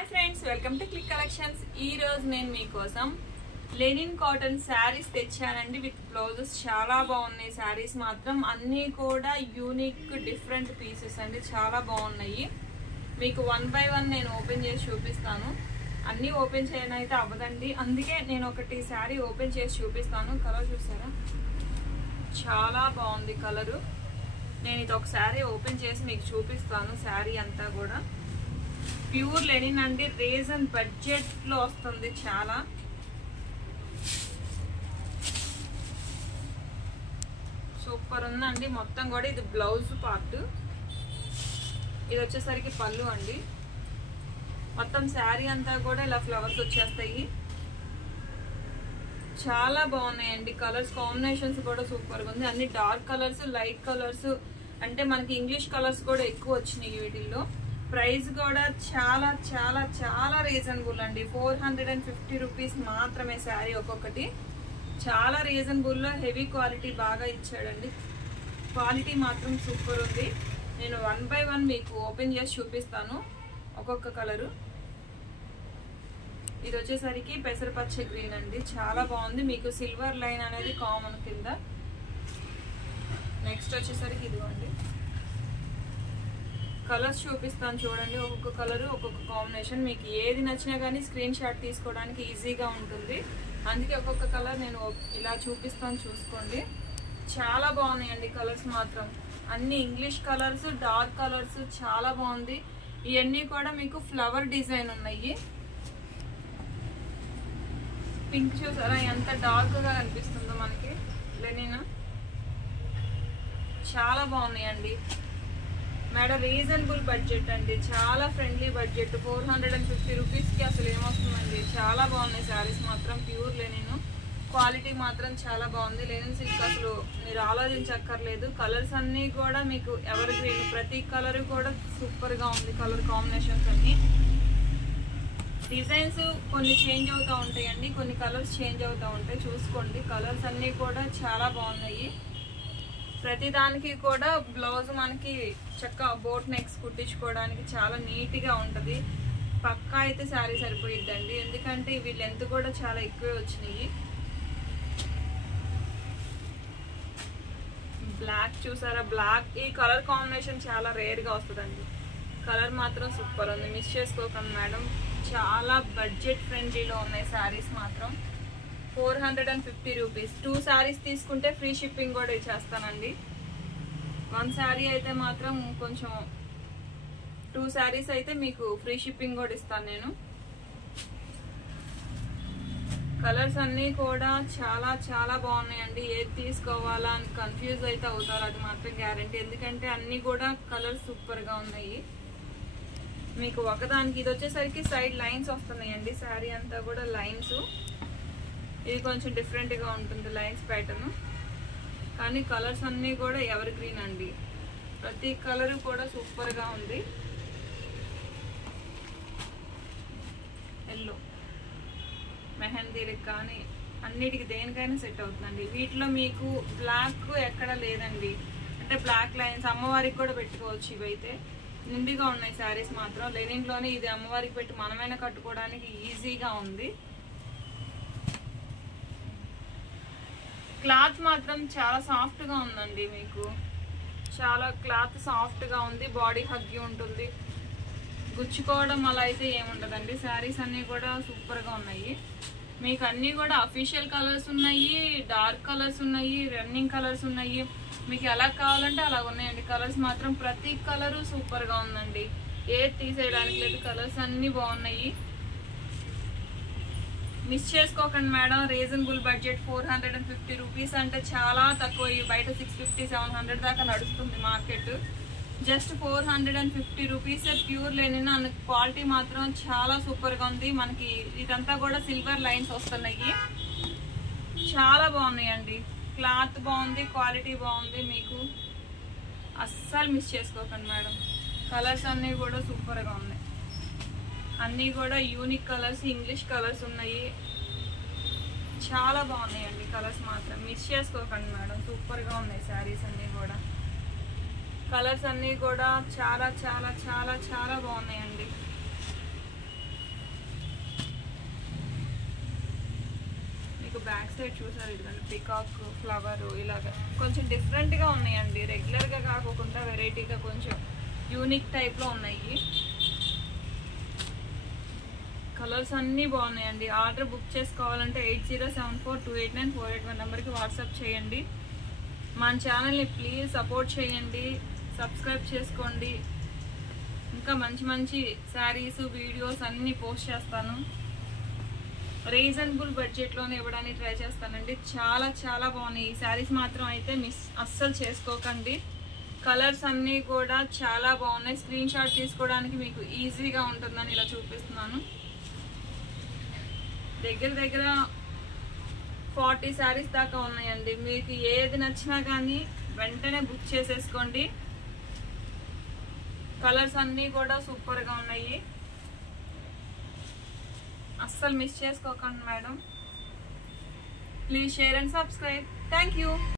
Hi friends, welcome to click collections. ఈ రోజు నేను మీకోసం లెనిన్ కాటన్ శారీస్ తెచ్చానండి విత్ బ్లౌజెస్. చాలా బాగున్నాయి శారీస్ మాత్రం. అన్నీ కూడా యూనిక్ డిఫరెంట్ పీసెస్ అండి, చాలా బాగున్నాయి. మీకు వన్ బై వన్ నేను ఓపెన్ చేసి చూపిస్తాను. అన్నీ ఓపెన్ చేయడం అయితే అవ్వదండి, అందుకే నేను ఒకటి శారీ ఓపెన్ చేసి చూపిస్తాను. కలర్ చూసారా, చాలా బాగుంది కలరు. నేను ఇది ఒక శారీ ఓపెన్ చేసి మీకు చూపిస్తాను. శారీ అంతా కూడా ప్యూర్ లెనిన్ అండి, రీజన్ బడ్జెట్ లో వస్తుంది. చాలా సూపర్ ఉందండి. మొత్తం కూడా ఇది బ్లౌజ్ పార్ట్, ఇది వచ్చేసరికి పళ్ళు అండి. మొత్తం శారీ అంతా కూడా ఇలా ఫ్లవర్స్ వచ్చేస్తాయి. చాలా బాగున్నాయండి. కలర్స్ కాంబినేషన్స్ కూడా సూపర్ గా ఉంది. అన్ని డార్క్ కలర్స్, లైట్ కలర్స్, అంటే మనకి ఇంగ్లీష్ కలర్స్ కూడా ఎక్కువ వచ్చినాయి వీటిల్లో. ప్రైస్ కూడా చాలా చాలా చాలా రీజనబుల్ అండి. 450 రూపీస్ మాత్రమే శారీ ఒక్కొక్కటి. చాలా రీజనబుల్లో హెవీ క్వాలిటీ బాగా ఇచ్చాడండి. క్వాలిటీ మాత్రం సూపర్ ఉంది. నేను వన్ బై వన్ మీకు ఓపెన్ చేసి చూపిస్తాను ఒక్కొక్క కలరు. ఇది వచ్చేసరికి పెసరపచ్చ గ్రీన్ అండి, చాలా బాగుంది. మీకు సిల్వర్ లైన్ అనేది కామన్ కింద. నెక్స్ట్ వచ్చేసరికి ఇదిగోండి కలర్స్ చూపిస్తాను చూడండి. ఒక్కొక్క కలరు ఒక్కొక్క కాంబినేషన్. మీకు ఏది నచ్చినా కానీ స్క్రీన్ షాట్ తీసుకోవడానికి ఈజీగా ఉంటుంది. అందుకే ఒక్కొక్క కలర్ నేను ఇలా చూపిస్తాను, చూసుకోండి. చాలా బాగున్నాయండి కలర్స్ మాత్రం. అన్ని ఇంగ్లీష్ కలర్స్, డార్క్ కలర్స్, చాలా బాగుంది. ఇవన్నీ కూడా మీకు ఫ్లవర్ డిజైన్ ఉన్నాయి. పింక్ చూసారా ఎంత డార్క్ గా కనిపిస్తుందో మనకి లెనిన్. చాలా బాగున్నాయండి మేడం. రీజనబుల్ బడ్జెట్ అండి, చాలా ఫ్రెండ్లీ బడ్జెట్. 450 రూపీస్కి అసలు ఏమొస్తుందండి. చాలా బాగున్నాయి శారీస్ మాత్రం. ప్యూర్ లెనిన్ క్వాలిటీ మాత్రం చాలా బాగుంది. లెనిన్ సిల్క్ అసలు మీరు ఆలోచించక్కర్లేదు. కలర్స్ అన్నీ కూడా మీకు ఎవర్ గ్రీన్, ప్రతి కలర్ కూడా సూపర్ గా ఉంది. కలర్ కాంబినేషన్స్ అన్ని, డిజైన్స్ కొన్ని చేంజ్ అవుతూ ఉంటాయండి, కొన్ని కలర్స్ చేంజ్ అవుతూ ఉంటాయి. చూసుకోండి, కలర్స్ అన్నీ కూడా చాలా బాగున్నాయి. ప్రతి దానికి కూడా బ్లౌజ్ మనకి చక్కగా బోట్ నెక్స్ కుట్టించుకోవడానికి చాలా నీట్గా ఉంటుంది. పక్కా అయితే శారీ సరిపోయిద్దండి, ఎందుకంటే ఇవి లెంత్ కూడా చాలా ఎక్కువే వచ్చినాయి. బ్లాక్ చూసారా, బ్లాక్ ఈ కలర్ కాంబినేషన్ చాలా రేర్గా వస్తుందండి. కలర్ మాత్రం సూపర్ ఉంది, మిస్ చేసుకోకండి మేడం. చాలా బడ్జెట్ ఫ్రెండ్లీలో ఉన్నాయి శారీస్ మాత్రం. 450 రూపీస్. 2 శారీస్ తీసుకుంటే ఫ్రీ షిప్పింగ్ కూడా ఇచ్చేస్తానండి. 1 శారీ అయితే మాత్రం కొంచెం, 2 శారీస్ అయితే మీకు ఫ్రీ షిప్పింగ్ కూడా ఇస్తాను నేను. కలర్స్ అన్నీ కూడా చాలా చాలా బాగున్నాయండి. ఏది తీసుకోవాలా అని కన్ఫ్యూజ్ అయితే అవుతారు, అది మాత్రం గ్యారంటీ. ఎందుకంటే అన్నీ కూడా కలర్స్ సూపర్గా ఉన్నాయి. మీకు ఒకదానికి ఇది వచ్చేసరికి సైడ్ లైన్స్ వస్తున్నాయండి. శారీ అంతా కూడా లైన్స్. ఇది కొంచెం డిఫరెంట్గా ఉంటుంది లైన్స్ ప్యాటర్న్, కానీ కలర్స్ అన్నీ కూడా ఎవర్ గ్రీన్ అండి. ప్రతి కలర్ కూడా సూపర్గా ఉంది. ఎల్లో, మెహందీలకు కానీ అన్నిటికి దేనికైనా సెట్ అవుతుందండి. వీటిలో మీకు బ్లాక్ ఎక్కడ లేదండి, అంటే బ్లాక్ లైన్స్ అమ్మవారికి కూడా పెట్టుకోవచ్చు. ఇవైతే నిండుగా ఉన్నాయి శారీస్ మాత్రం. లెనిన్లోనే ఇది అమ్మవారికి పెట్టి మనమైనా కట్టుకోవడానికి ఈజీగా ఉంది. క్లాత్ మాత్రం చాలా సాఫ్ట్ గా ఉందండి. మీకు చాలా క్లాత్ సాఫ్ట్ గా ఉంది. బాడీ హగ్గి ఉంటుంది, గుచ్చుకోవడం అలా అయితే ఏముండదండి. శారీస్ అన్ని కూడా సూపర్ గా ఉన్నాయి. మీకు అన్ని కూడా అఫీషియల్ కలర్స్ ఉన్నాయి, డార్క్ కలర్స్ ఉన్నాయి, రన్నింగ్ కలర్స్ ఉన్నాయి. మీకు ఎలా కావాలంటే అలా ఉన్నాయండి. కలర్స్ మాత్రం ప్రతి కలరు సూపర్ గా ఉందండి, ఏది తీసేయడానికి లేదు. కలర్స్ అన్ని బాగున్నాయి, మిస్ చేసుకోకండి మేడం. రీజనబుల్ బడ్జెట్ 450 రూపీస్ అంటే చాలా తక్కువ. బయట 650, 700 దాకా నడుస్తుంది market. Just 450 rupees pure linen. అన్న క్వాలిటీ మాత్రం చాలా సూపర్గా ఉంది. మనకి ఇదంతా కూడా సిల్వర్ లైన్స్ వస్తున్నాయి. చాలా బాగున్నాయండి. క్లాత్ బాగుంది, క్వాలిటీ బాగుంది. మీకు అస్సలు మిస్ చేసుకోకండి మేడం. కలర్స్ అన్నీ కూడా సూపర్గా ఉన్నాయి. అన్నీ కూడా యూనిక్ కలర్స్, ఇంగ్లీష్ కలర్స్ ఉన్నాయి. చాలా బాగున్నాయండి కలర్స్ మాత్రం. మిస్ చేసుకోకండి మేడం, సూపర్గా ఉన్నాయి శారీస్ అన్నీ కూడా. కలర్స్ అన్నీ కూడా చాలా చాలా చాలా చాలా బాగున్నాయండి. బ్యాక్ సైడ్ చూసారు ఇదిగోండి, పికాక్ ఫ్లవర్ ఇలాగా కొంచెం డిఫరెంట్గా ఉన్నాయండి. రెగ్యులర్గా కాకుండా వెరైటీగా కొంచెం యూనిక్ టైప్లో ఉన్నాయి. కలర్స్ అన్నీ బాగున్నాయండి. ఆర్డర్ బుక్ చేసుకోవాలంటే 8074289481 నెంబర్కి వాట్సాప్ చేయండి. మన ఛానల్ని ప్లీజ్ సపోర్ట్ చేయండి, సబ్స్క్రైబ్ చేసుకోండి. ఇంకా మంచి మంచి శారీస్ వీడియోస్ అన్నీ పోస్ట్ చేస్తాను. రీజనబుల్ బడ్జెట్లోనే ఇవ్వడానికి ట్రై చేస్తానండి. చాలా చాలా బాగున్నాయి ఈ శారీస్ మాత్రం అయితే మిస్ అస్సలు చేసుకోకండి. కలర్స్ అన్నీ కూడా చాలా బాగున్నాయి. స్క్రీన్ షాట్ తీసుకోవడానికి మీకు ఈజీగా ఉంటుందని ఇలా చూపిస్తున్నాను. దగ్గర దగ్గర 40 శారీస్ దాకా ఉన్నాయండి. మీకు ఏది నచ్చినా కానీ వెంటనే బుక్ చేసేసుకోండి. కలర్స్ అన్నీ కూడా సూపర్గా ఉన్నాయి. అస్సలు మిస్ చేసుకోకండి madam. Please share and subscribe. Thank you.